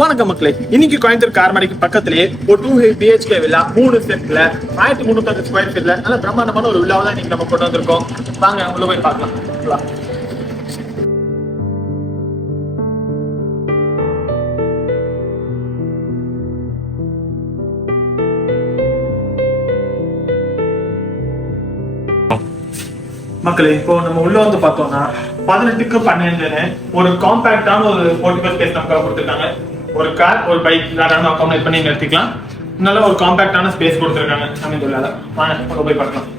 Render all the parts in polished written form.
வணக்கம் மக்களே, இன்னைக்கு கோயம்புத்தூர் கார்மடைக்கு பக்கத்திலேயே ஒரு 2 BHK வில்லா 3 சென்ட்ல 1350 ஸ்கொயர் ஃபீட்ல நல்ல பிரம்மாண்டமான ஒரு வில்லாவை தான் இன்னைக்கு நம்ம கொண்டு வந்திருக்கோம். வாங்க உள்ள போய் பார்க்கலாம். மக்களே, இப்போ நம்ம உள்ள வந்து பார்த்தோம்னா 18க்கு 12 ஒரு காம்பாக்டான ஒரு போர்ட்டிகல் ஸ்பேஸ் நமக்கு கொடுத்துருக்காங்க. ஒரு கார், ஒரு பைக் தாராளமாக அகாமடேட் பண்ணி நிறுத்திக்கலாம். நல்ல ஒரு காம்பாக்டான ஸ்பேஸ் கொடுத்துருக்காங்க. நம்ம இந்த உள்ளாத வாங்க போய் பார்க்கலாம்.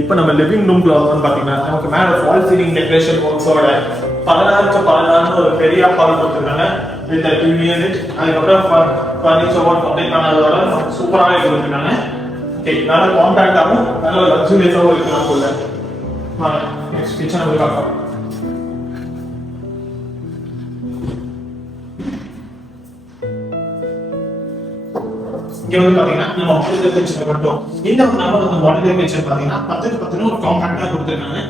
இப்போ நம்ம லிவிங் ரூம்ல வந்து பாத்தீங்கன்னா நமக்கு மேல ஃபால் சீலிங் டெக்கரேஷன் ஒர்க்ஸோட 16க்கு 16 ஒரு பெரிய ஹால் கொடுத்துருக்காங்க. வித் டிவி யூனிட், அதுக்கப்புறம் ஃபர்னிச்சர் ஒர்க் கம்ப்ளீட் பண்ணதோட சூப்பராகவே கொடுத்துருக்காங்க. ஓகே, நல்ல காம்பாக்டாகவும் நல்ல லக்ஸுரியஸாகவும் இருக்கு நமக்குள்ள. நெக்ஸ்ட் கிச்சன் வந்து பார்க்கலாம். இங்க வந்து பாத்தீங்கன்னா நம்ம மாடுலர் கிச்சன் மட்டும் இந்த நம்ம மாடுலர் கிச்சன் பாத்தீங்கன்னா 10க்கு 10 ஒரு காம்பாக்டா கொடுத்திருக்காங்க.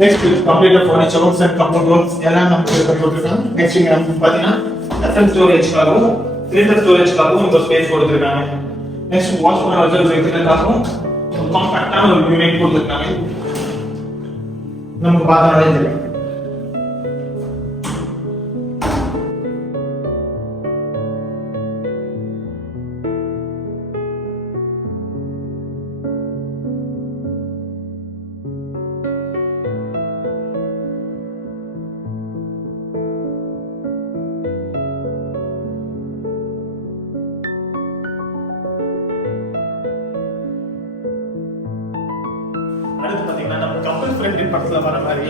Next complete furniture works and cupboard works எல்லாம் நமக்கு கொடுத்திருக்காங்க. நெக்ஸ்ட் இங்க நமக்கு பாத்தீங்கன்னா எஸ்எம் ஸ்டோரேஜ்க்காகவும் சிலிண்டர் ஸ்டோரேஜ்க்காகவும் இந்த ஸ்பேஸ் கொடுத்திருக்காங்க. நெக்ஸ்ட் வாஷ் பண்ண வச்சிருக்கிறதுக்காகவும் ஒரு காம்பாக்டான ஒரு யூனிட் கொடுத்திருக்காங்க. நமக்கு பார்த்தாலே தெரியும். அடுத்து பாத்தீங்கன்னா நம்ம கப்பல் ஃப்ரெண்ட்லி படத்துல வர மாதிரி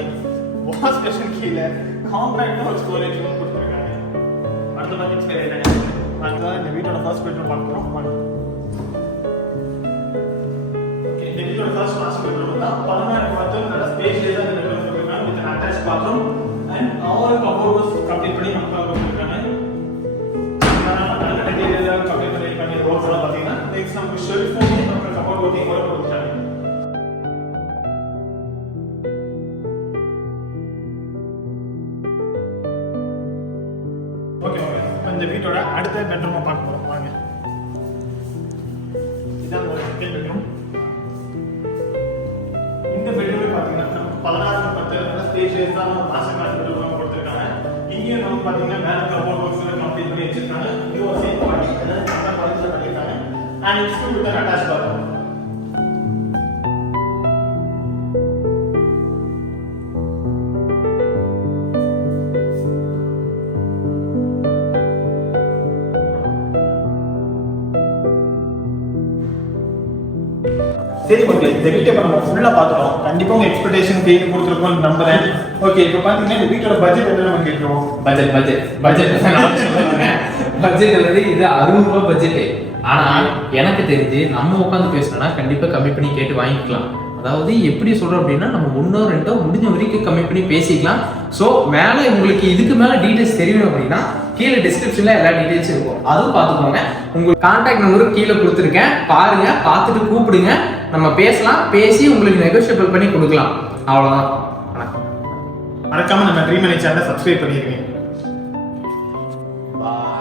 வாஷ் பேஷன் கீழே காம்பாக்டா ஒரு ஸ்டோரேஜ் ரூம் கொடுத்துருக்காங்க. அடுத்த மாதிரி சரி என்னங்க, நாங்கள் இந்த வீட்டோட ஃபர்ஸ்ட் பெட்ரூம் பார்க்குறோம். ஓகே, இந்த வீட்டோட ஃபர்ஸ்ட் மாஸ்டர் பெட்ரூம் தான் 16 பாத்ரூம், நல்ல ஸ்பேஷியஸா இந்த பெட்ரூம் கொடுத்துருக்காங்க. With an attached bathroom and all cupboards complete பண்ணி நமக்கு கொடுத்துருக்காங்க. நல்ல மெட்டீரியல் கம்ப்ளீட் பண்ணி ரோட்ஸ் எல்லாம் பாத்தீங்கன்னா நெக்ஸ்ட் நமக்கு ஷெல்ஃப் நமக்கு கபோர்ட் ஒர்க்கிங் கூட கொடுத்துருக்காங்க. ஓகே, இந்த வீட்டோட அடுத்த பெட்ரூமை பார்க்க போறோம். வாங்க, இதான் ஒரு செகண்ட் பெட்ரூம். இந்த பெட்ரூம் பாத்தீங்கன்னா நமக்கு 16க்கு 10 நல்ல ஸ்பேஷியஸான ஒரு மாஸ்டர் கிளாஸ் பெட்ரூம் கொடுத்துருக்காங்க. இங்கேயும் நமக்கு பாத்தீங்கன்னா மேல கபோர்ட் ஒர்க்ஸ் கம்ப்ளீட் பண்ணி வச்சிருக்காங்க. இது ஒரு சேம் பாடி எல்லாம் பர்னிச்சர் பண்ணிருக்காங்க. And it's with an attached bathroom. சரி மக்களே, இந்த வீட்டை நம்ம ஃபுல்லா பாத்துறோம். கண்டிப்பா உங்க எக்ஸ்பெக்டேஷன் கேட்டு கொடுத்துருக்கோம் நம்புறேன். ஓகே, இப்போ பாத்தீங்கன்னா இந்த வீட்டோட பட்ஜெட் என்ன நம்ம கேட்கிறோம். பட்ஜெட் வந்து இது 60 ரூபாய் பட்ஜெட். ஆனா எனக்கு தெரிஞ்சு நம்ம உட்காந்து பேசணும்னா கண்டிப்பா கம்மி பண்ணி கேட்டு வாங்கிக்கலாம். அதாவது எப்படி சொல்றோம் அப்படின்னா, நம்ம 1 2 முடிஞ்ச வரைக்கும் கம்மி பண்ணி பேசிக்கலாம். ஸோ மேலே உங்களுக்கு இதுக்கு மேலே டீடைல்ஸ் தெரியணும் அப்படின்னா கீழே டிஸ்கிரிப்ஷன்ல எல்லா டீடைல்ஸும் இருக்கும், அதுவும் பார்த்துக்கோங்க. உங்களுக்கு கான்டாக்ட் நம்பரும் கீழே கொடுத்துருக்கேன், பாருங்க, பார்த்துட்டு கூப்பிடுங்க, நம்ம பேசலாம். பேசி உங்களுக்கு நெகோஷியபிள் பண்ணி கொடுக்கலாம். அவ்வளோதான். மறக்காம நம்ம ட்ரீம் மணி சேனலை சப்ஸ்கிரைப் பண்ணிருக்கீங்க. பாய்.